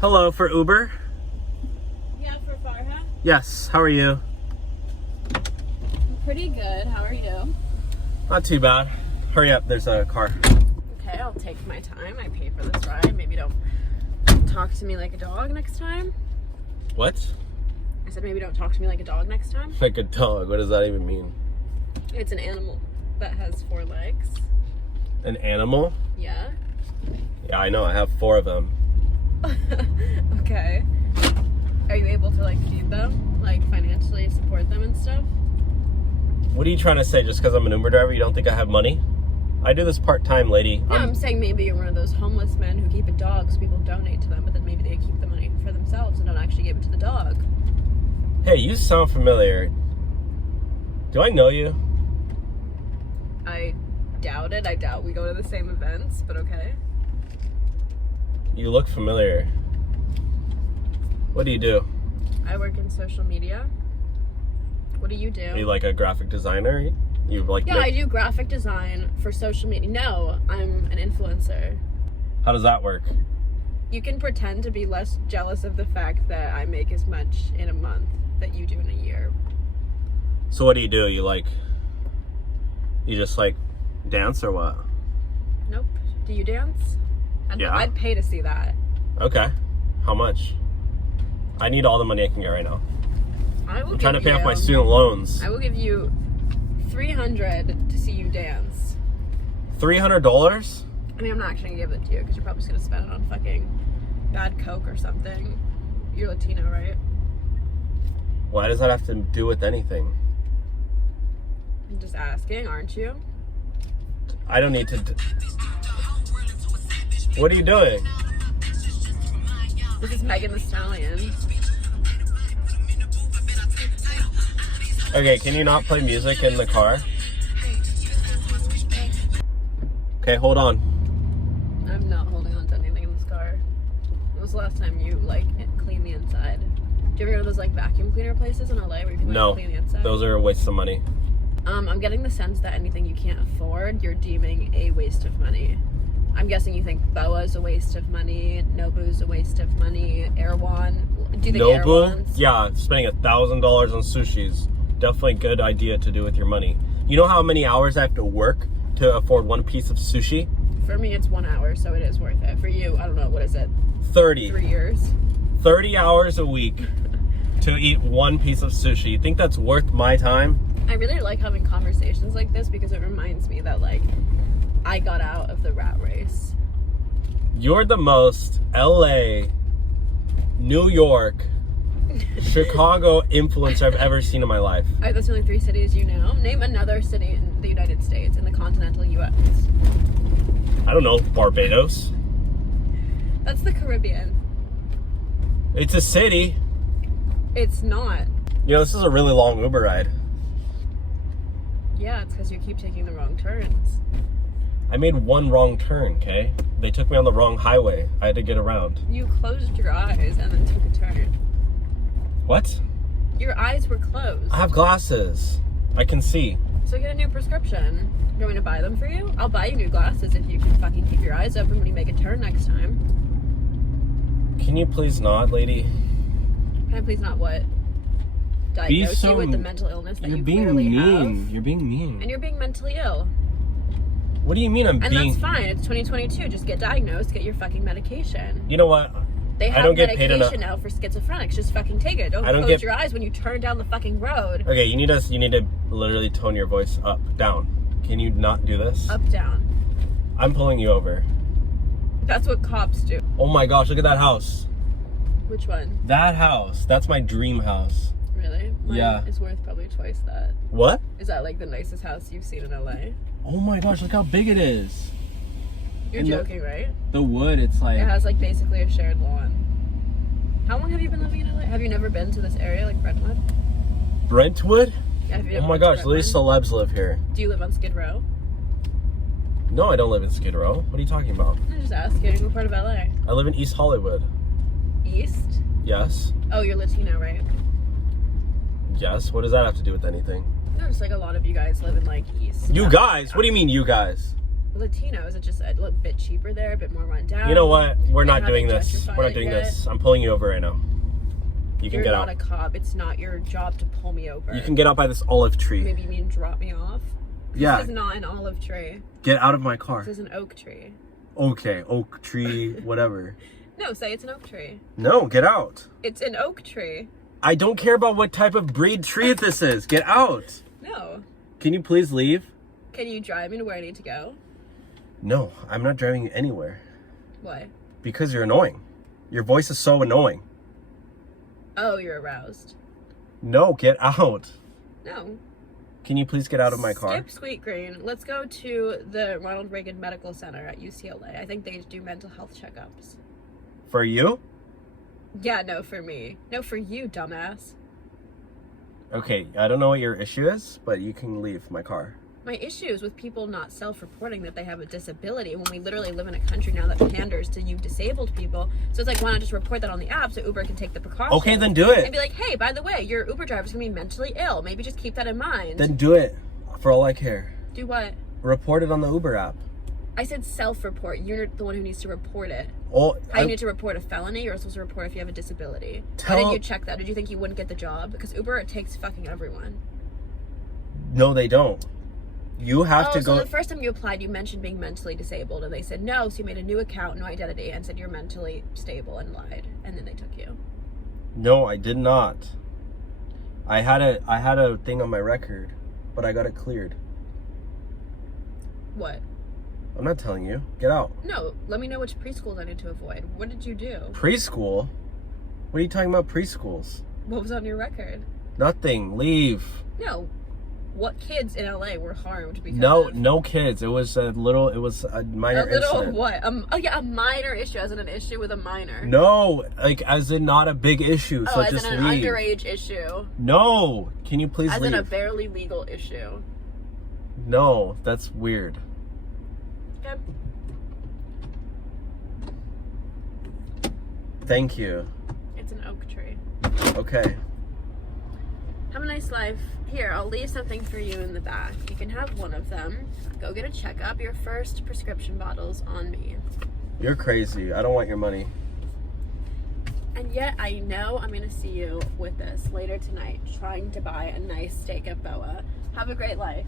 Hello, for Uber? Yeah, for Farha. Yes, how are you? Pretty good. How are you? Not too bad. Hurry up, there's a car. Okay, I'll take my time. I pay for this ride. Maybe don't talk to me like a dog next time. What? I said maybe don't talk to me like a dog next time. Like a dog, what does that even mean? It's an animal that has 4 legs. An animal? Yeah. Yeah, I know, I have 4 of them. Okay. Are you able to like feed them? Like financially support them and stuff? What are you trying to say? Just because I'm an Uber driver, you don't think I have money? I do this part-time, lady. No, I'm saying maybe you're one of those homeless men who keep a dog so people donate to them, but then maybe they keep the money for themselves and don't actually give it to the dog. Hey, you sound familiar. Do I know you? I doubt it. I doubt we go to the same events, but okay. You look familiar. What do you do? I work in social media. What do you do? Are you like a graphic designer? You like Yeah, I do graphic design for social media. No, I'm an influencer. How does that work? You can pretend to be less jealous of the fact that I make as much in a month that you do in a year. So what do? You just like dance or what? Nope. Do you dance? Yeah. I'd pay to see that. Okay. How much? I need all the money I can get right now. I'm trying to pay off my student loans. I will give you $300 to see you dance. $300? I mean, I'm not actually gonna give it to you because you're probably just gonna spend it on fucking bad coke or something. You're Latino, right? Why does that have to do with anything? I'm just asking, aren't you? I don't need to. What are you doing? This is Megan Thee Stallion. Okay, can you not play music in the car? Okay, hold on. I'm not holding on to anything in this car. When was the last time you cleaned the inside? Do you ever go to those vacuum cleaner places in LA where you can clean the inside? Those are a waste of money. I'm getting the sense that anything you can't afford, you're deeming a waste of money. I'm guessing you think Boa's a waste of money, Nobu's a waste of money, Erewhon. Do you think Nobu? Erewhon's? Yeah, spending $1,000 on sushi's definitely a good idea to do with your money. You know how many hours I have to work to afford one piece of sushi? For me, it's 1 hour, so it is worth it. For you, I don't know, what is it? 30. 3 years? 30 hours a week to eat one piece of sushi. You think that's worth my time? I really like having conversations like this because it reminds me that, I got out of the rat race. You're the most LA, New York, Chicago influencer I've ever seen in my life. Alright, that's only 3 cities you know. Name another city in the United States, in the continental U.S. I don't know, Barbados. That's the Caribbean. It's a city. It's not. You know, this is a really long Uber ride. Yeah, it's because you keep taking the wrong turns. I made one wrong turn, okay? They took me on the wrong highway. I had to get around. You closed your eyes and then took a turn. What? Your eyes were closed. I have glasses. I can see. So get a new prescription. You want me to buy them for you? I'll buy you new glasses if you can fucking keep your eyes open when you make a turn next time. Can you please not, lady? Can I please not what? Diagnose you with the mental illness that you clearly have? You're being mean. And you're being mentally ill. What do you mean I'm being... And that's fine. It's 2022. Just get diagnosed. Get your fucking medication. You know what? They have I don't get paid enough. medication now for schizophrenics. Just fucking take it. Don't close your eyes when you turn down the fucking road. Okay, you need to literally tone your voice up, down. Can you not do this? Up, down. I'm pulling you over. That's what cops do. Oh my gosh, look at that house. Which one? That house. That's my dream house. Really? Mine Yeah. is worth probably twice that. What? Is that the nicest house you've seen in LA? Oh my gosh, look how big it is. You're joking, right? The wood, it's like... It has basically a shared lawn. How long have you been living in LA? Have you never been to this area, like Brentwood? Brentwood? Yeah, have you Oh never my been to gosh, literally Brentwood? celebs live here. Do you live on Skid Row? No, I don't live in Skid Row. What are you talking about? I'm just asking. What part of LA? I live in East Hollywood. East? Yes. Oh, you're Latino, right? Yes. What does that have to do with anything? No, just a lot of you guys live in East. You guys? What do you mean, you guys? Latinos, it's just a little bit cheaper there, a bit more run down. You know what? We're They not doing haven't this. gentrified We're not it doing yet. this. I'm pulling you over right now. You can You're get not out. a cop. It's not your job to pull me over. You can get out by this olive tree. Maybe you mean drop me off? Yeah. This is not an olive tree. Get out of my car. This is an oak tree. Okay, oak tree, whatever. No, say it's an oak tree. No, get out. It's an oak tree. I don't care about what type of breed tree this is. Get out. No. Can you please leave? Can you drive me to where I need to go? No, I'm not driving you anywhere. Why? Because you're annoying. Your voice is so annoying. Oh, you're aroused. No, get out. No. Can you please get out of my car? Skip Sweet Green. Let's go to the Ronald Reagan Medical Center at UCLA. I think they do mental health checkups. For you? Yeah, no, for me. No, for you, dumbass. Okay, I don't know what your issue is, but you can leave my car. My issue is with people not self-reporting that they have a disability when we literally live in a country now that panders to you disabled people. So it's like, why not just report that on the app so Uber can take the precautions? Okay, then do it. And be like, hey, by the way, your Uber driver's gonna be mentally ill. Maybe just keep that in mind. Then do it, for all I care. Do what? Report it on the Uber app. I said self-report. You're the one who needs to report it. Oh, How you need to report a felony? You're supposed to report if you have a disability. Why didn't you check that? Did you think you wouldn't get the job? Because Uber takes fucking everyone. No, they don't. You have to so go. the first time you applied, you mentioned being mentally disabled, and they said no, so you made a new account, no identity, and said you're mentally stable and lied, and then they took you. No, I did not. I had a thing on my record, but I got it cleared. What? I'm not telling you. Get out. No, let me know which preschools I need to avoid. What did you do? Preschool? What are you talking about, preschools? What was on your record? Nothing. Leave. No. What kids in LA were harmed because No kids. It was a minor incident. What? A minor issue, as in an issue with a minor. No, like as in not a big issue. So as just in an leave. underage issue. No. Can you please As leave? in a barely legal issue. No, that's weird. Okay. Thank you. It's an oak tree. Okay. Have a nice life. Here, I'll leave something for you in the back. You can have one of them. Go get a checkup. Your first prescription bottle's on me. You're crazy. I don't want your money. And yet, I know I'm going to see you with this later tonight, trying to buy a nice steak at Boa. Have a great life.